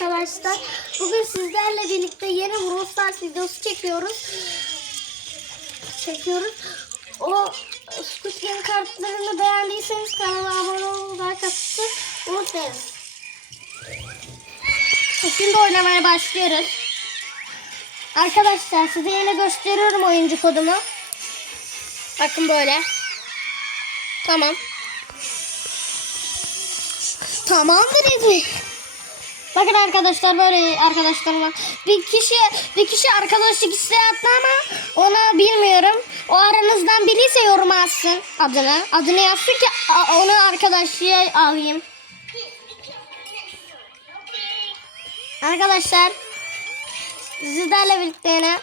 arkadaşlar. Bugün sizlerle birlikte yeni Brawl Stars videosu çekiyoruz. Çekiyoruz. O Squid Game kartlarını beğendiyseniz kanala abone olmayı like atmayı unutmayın. Şimdi oynamaya başlıyoruz. Arkadaşlar size yine gösteriyorum oyuncu kodumu. Bakın böyle. Tamam. Tamamdır Ezi. Bakın arkadaşlar böyle arkadaşlarım var. Bir kişi bir kişi arkadaşlık isteği attı ama ona bilmiyorum. O aranızdan biriyse yorum atsın adını. Adını yazsın ki onu arkadaşlığa alayım. Arkadaşlar sizlerle birlikte yine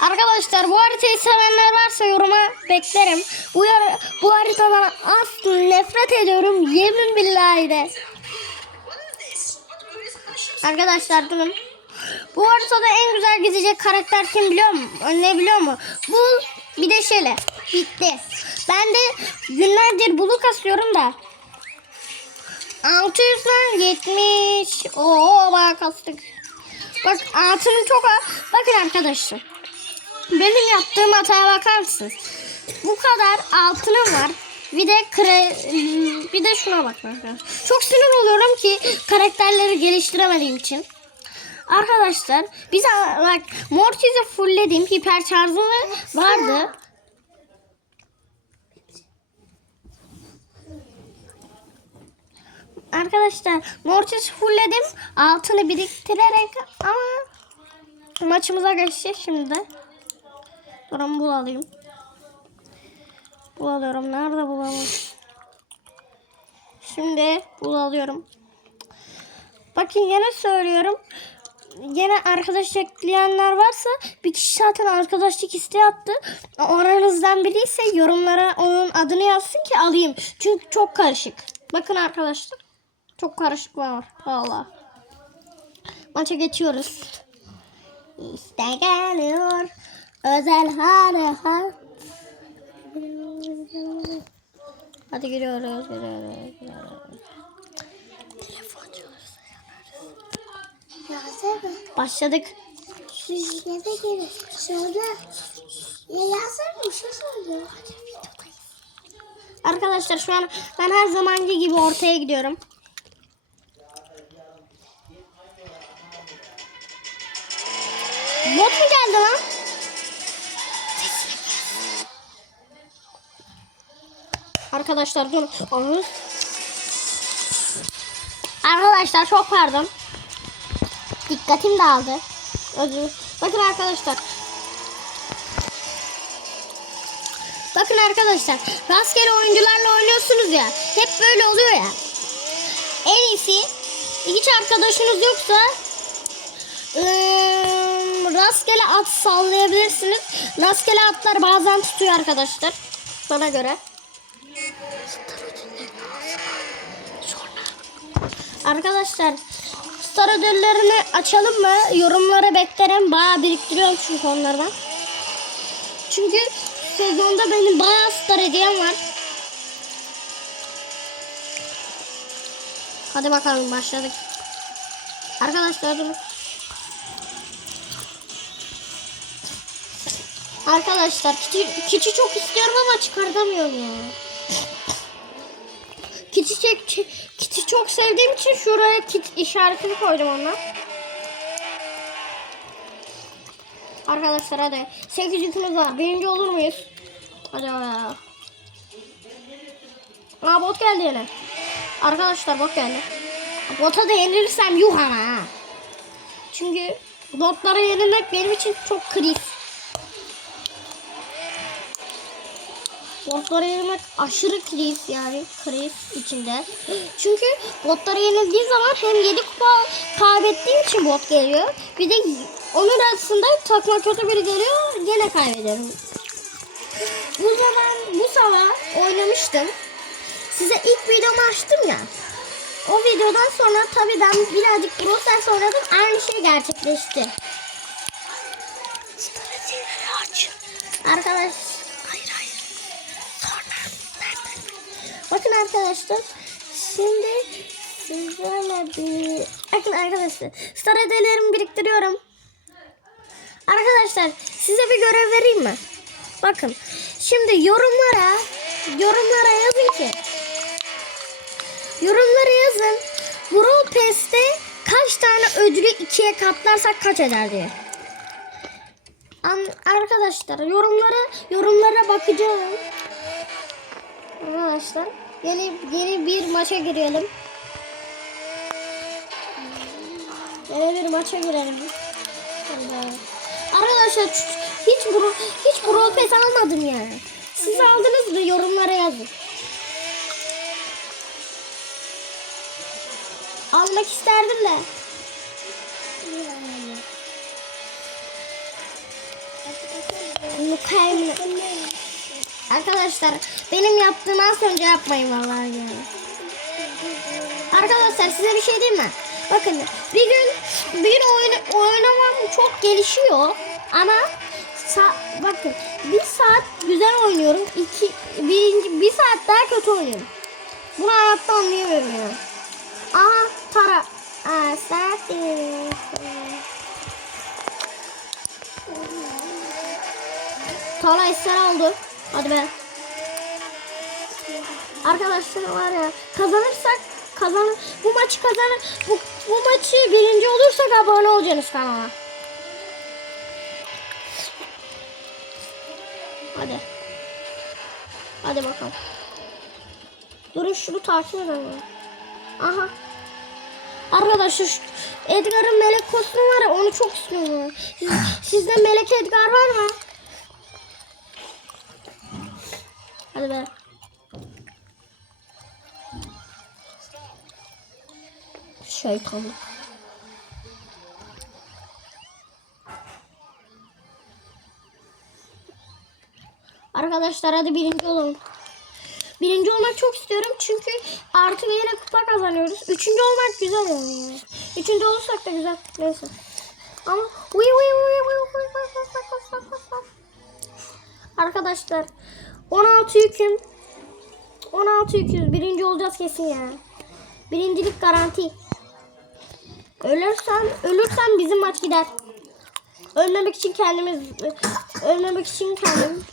Arkadaşlar bu haritayı sevenler varsa yoruma beklerim. Bu, bu haritadan asla nefret ediyorum. Yemin billahi de. Arkadaşlar durun. Bu haritada en güzel gidecek karakter kim biliyor mu? Ne biliyor mu? Bu bir de şöyle. Bitti. Ben de günlerdir bulu kasıyorum da. 600'den 70. Oo bak kastık. Bak altını çok az. Bakın arkadaşlar. Benim yaptığım hataya bakar mısınız? Bu kadar altınım var. Bir de kre, bir de şuna bak. arkadaşlar. Çok sinir oluyorum ki karakterleri geliştiremediğim için. Arkadaşlar biz bak Mortis'i fullledim. Hiper şarjı vardı. Arkadaşlar Mortis fullledim. Altını biriktirerek ama maçımıza geçeceğiz şimdi. Durun bul alayım. Bul alıyorum. Nerede bulalım? Şimdi bul alıyorum. Bakın yine söylüyorum. Yine arkadaş ekleyenler varsa bir kişi zaten arkadaşlık isteği attı. Aranızdan biri ise yorumlara onun adını yazsın ki alayım. Çünkü çok karışık. Bakın arkadaşlar. Çok karışık var. Valla. Maça geçiyoruz. İşte geliyor. Özel harekat. Hadi giriyoruz, giriyoruz, giriyoruz. Telefon çalırsa Başladık. Süzgede gibi. Şöyle. Ya yazar bir şey söylüyor. Arkadaşlar şu an ben her zamanki gibi ortaya gidiyorum. Arkadaşlar dur. Onu- Arkadaşlar çok pardon. Dikkatim dağıldı. Özür. Bakın arkadaşlar. Bakın arkadaşlar. Rastgele oyuncularla oynuyorsunuz ya. Hep böyle oluyor ya. En iyisi hiç arkadaşınız yoksa ıı, rastgele at sallayabilirsiniz. Rastgele atlar bazen tutuyor arkadaşlar. Bana göre. Arkadaşlar star ödüllerini açalım mı? Yorumlara beklerim. Bayağı biriktiriyorum çünkü onlardan. Çünkü sezonda benim bayağı star hediyem var. Hadi bakalım başladık. Arkadaşlar durun. Arkadaşlar kiti, kiti çok istiyorum ama çıkartamıyorum ya. Kiti, çek, kiti çok sevdiğim için şuraya kit işaretini koydum ona. Arkadaşlar hadi. 8 yükümüz var. Birinci olur muyuz? Hadi. Aa bot geldi yine. Arkadaşlar bot geldi. Bota da yenilirsem yuh ama ha. Çünkü botlara yenilmek benim için çok kriz. Botlara yenilmek aşırı kriz yani kriz içinde. Çünkü botlara yenildiği zaman hem 7 kupa kaybettiğim için bot geliyor. Bir de onun arasında takma kötü biri geliyor gene kaybediyorum. Bu zaman bu sabah oynamıştım. Size ilk videomu açtım ya. O videodan sonra tabii ben birazcık proses oynadım. Aynı şey gerçekleşti. Stratejileri. Arkadaş bakın arkadaşlar. Şimdi sizlerle bir bakın arkadaşlar. Star hediyelerimi biriktiriyorum. Arkadaşlar size bir görev vereyim mi? Bakın. Şimdi yorumlara yorumlara yazın ki yorumlara yazın. Brawl Pass'te kaç tane ödülü ikiye katlarsak kaç eder diye. An- arkadaşlar yorumlara yorumlara bakacağım. Arkadaşlar yeni yeni bir maça girelim. Yeni bir maça girelim. Arkadaşlar hiç bro hiç Brawl Pass almadım yani. Siz aldınız mı? Yorumlara yazın. Almak isterdim de. Mükemmel. Arkadaşlar benim yaptığımı az önce yapmayın vallahi ya. Arkadaşlar size bir şey diyeyim mi? Bakın bir gün bir gün oyun, oynamam çok gelişiyor ama sa- bakın bir saat güzel oynuyorum iki birinci bir saat daha kötü oynuyorum. Bunu hayatta anlayamıyorum ya. Aha Tara. Aa, saat. Tala eser aldı. Hadi be. Arkadaşlar var ya kazanırsak kazan bu maçı kazanır bu, bu maçı birinci olursak abone olacaksınız kanala. Hadi. Hadi bakalım. Durun şunu takip edelim. Aha. Arkadaşlar şu Edgar'ın melek kostümü var ya onu çok istiyorum. Siz, sizde melek Edgar var mı? Hadi be. Şeytanlık. Arkadaşlar hadi birinci olalım. Birinci olmak çok istiyorum çünkü artık yine kupa kazanıyoruz. Üçüncü olmak güzel yani. Üçüncü olursak da güzel. Neyse. Ama uy uy uy uy uy uy uy uy uy uy uy. Arkadaşlar 16 yüküm. 16 yüküz. Birinci olacağız kesin ya. Birincilik garanti. Ölürsem, ölürsem bizim maç gider. Ölmemek için kendimiz ölmemek için kendim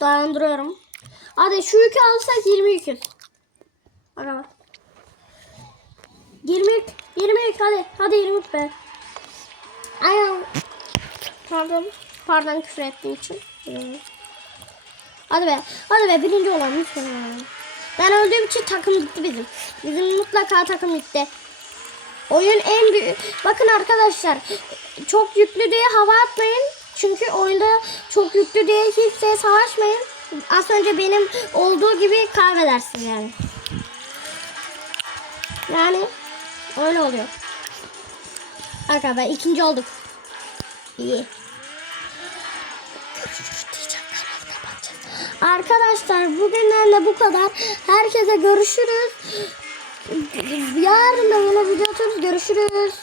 dayandırıyorum. Hadi şu yükü alırsak 20 yüküz. Bak. 20 yük, 20 yük hadi. Hadi 20 yük be. Ayağım. Pardon. Pardon küfür ettiğim için. Hadi be. Hadi be birinci olalım lütfen. Ben öldüğüm için takım gitti bizim. Bizim mutlaka takım gitti. Oyun en büyük. Bakın arkadaşlar. Çok yüklü diye hava atmayın. Çünkü oyunda çok yüklü diye kimseye savaşmayın. Az önce benim olduğu gibi kaybedersin yani. Yani öyle oluyor. Arkadaşlar ikinci olduk. İyi. Arkadaşlar bugünlerle bu kadar. Herkese görüşürüz. Yarın da yine video. Görüşürüz.